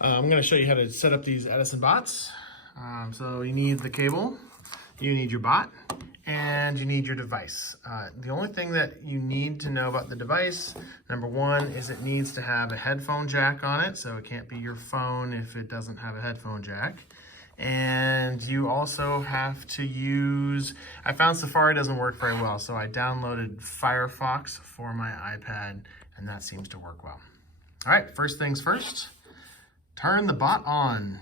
I'm going to show you how to set up these Edison bots. So you need the cable, you need your bot, and you need your device. The only thing that you need to know about the device, number one, is it needs to have a headphone jack on it, so it can't be your phone if it doesn't have a headphone jack. And you also have to use, I found Safari doesn't work very well, so I downloaded Firefox for my iPad, and that seems to work well. All right, first things first, turn the bot on.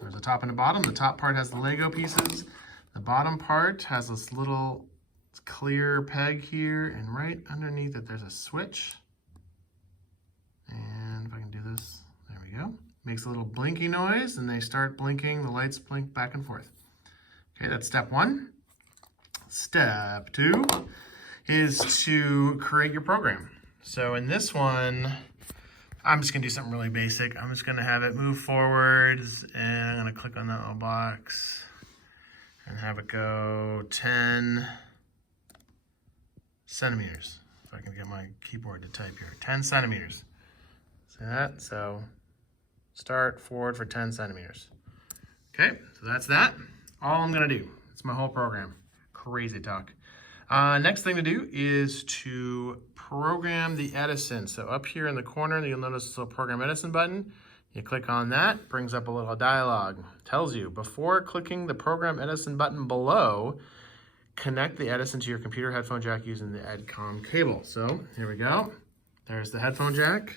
There's a top and a bottom. The top part has the Lego pieces. The bottom part has this little clear peg here, and right underneath it there's a switch. And if I can do this, there we go. Makes a little blinky noise, and they start blinking. The lights blink back and forth. Okay, that's step one. Step two is to create your program. So in this one, I'm just gonna do something really basic. I'm just gonna have it move forwards, and I'm gonna click on that little box and have it go 10 centimeters. If I can get my keyboard to type here, 10 centimeters. See that? So start forward for 10 centimeters. Okay, so that's that. All I'm gonna do. It's my whole program. Crazy talk. Next thing to do is to program the Edison. So up here in the corner, you'll notice this little Program Edison button. You click on that, brings up a little dialog. Tells you, before clicking the Program Edison button below, connect the Edison to your computer headphone jack using the EdCom cable. So here we go. There's the headphone jack.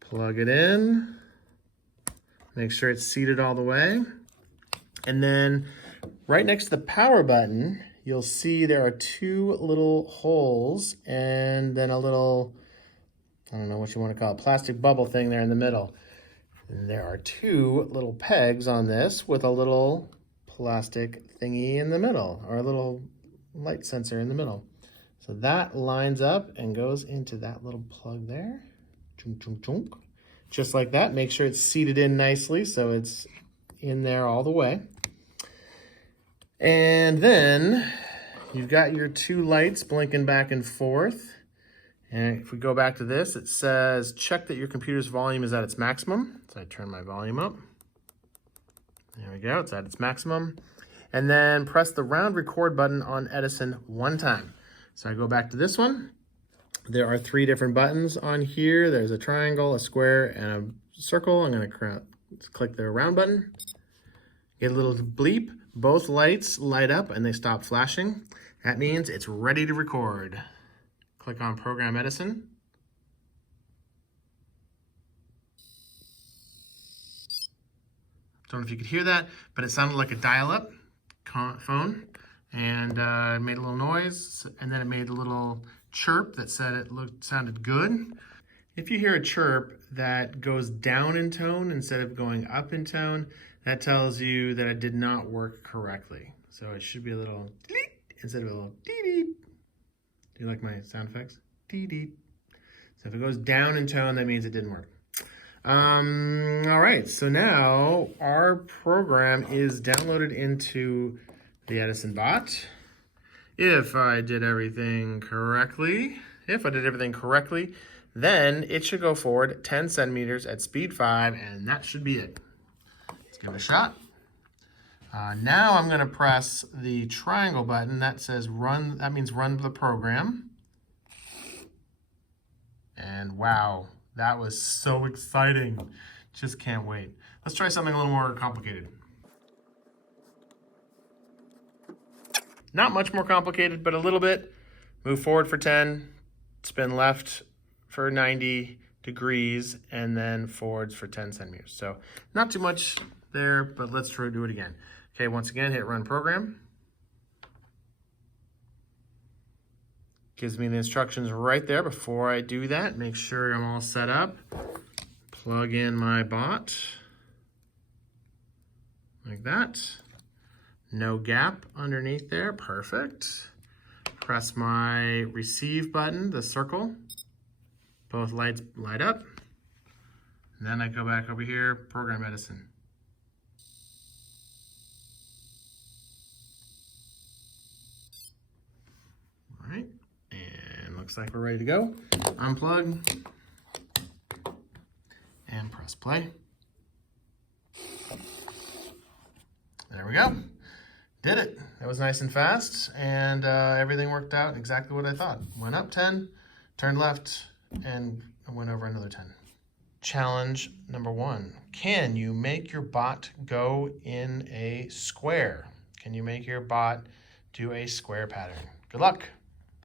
Plug it in. Make sure it's seated all the way. And then right next to the power button, you'll see there are two little holes and then a little, I don't know what you want to call it, plastic bubble thing there in the middle. And there are two little pegs on this with a little plastic thingy in the middle, or a little light sensor in the middle. So that lines up and goes into that little plug there. Chunk, chunk, chunk. Just like that. Make sure it's seated in nicely so it's in there all the way. And then you've got your two lights blinking back and forth. And if we go back to this, it says check that your computer's volume is at its maximum. So I turn my volume up. There we go, it's at its maximum. And then press the round record button on Edison one time. So I go back to this one. There are three different buttons on here. There's a triangle, a square, and a circle. I'm gonna click the round button. Get a little bleep. Both lights light up and they stop flashing. That means it's ready to record. Click on Program Edison. Don't know if you could hear that, but it sounded like a dial-up phone, and it made a little noise, and then it made a little chirp that said it sounded good. If you hear a chirp that goes down in tone instead of going up in tone, that tells you that it did not work correctly. So it should be a little instead of a little dee-dee. Do you like my sound effects? Dee-dee. So if it goes down in tone, that means it didn't work. All right, so now our program is downloaded into the Edison Bot. If I did everything correctly, then it should go forward 10 centimeters at speed 5, and that should be it. Let's give it a shot. Now I'm going to press the triangle button that says run. That means run the program. And wow, that was so exciting. Just can't wait. Let's try something a little more complicated. Not much more complicated, but a little bit. Move forward for 10, spin left for 90 degrees, and then forwards for 10 centimeters. So not too much there, but let's try to do it again. Okay, once again, hit run program. Gives me the instructions right there. Before I do that, make sure I'm all set up. Plug in my bot, like that. No gap underneath there, perfect. Press my receive button, the circle. Both lights light up. And then I go back over here, Program Edison. All right, and looks like we're ready to go. Unplug. and press play. There we go. Did it. That was nice and fast, and everything worked out exactly what I thought. Went up 10, turned left, and went over another 10. Challenge number 1. Can you make your bot go in a square? Can you make your bot do a square pattern? Good luck.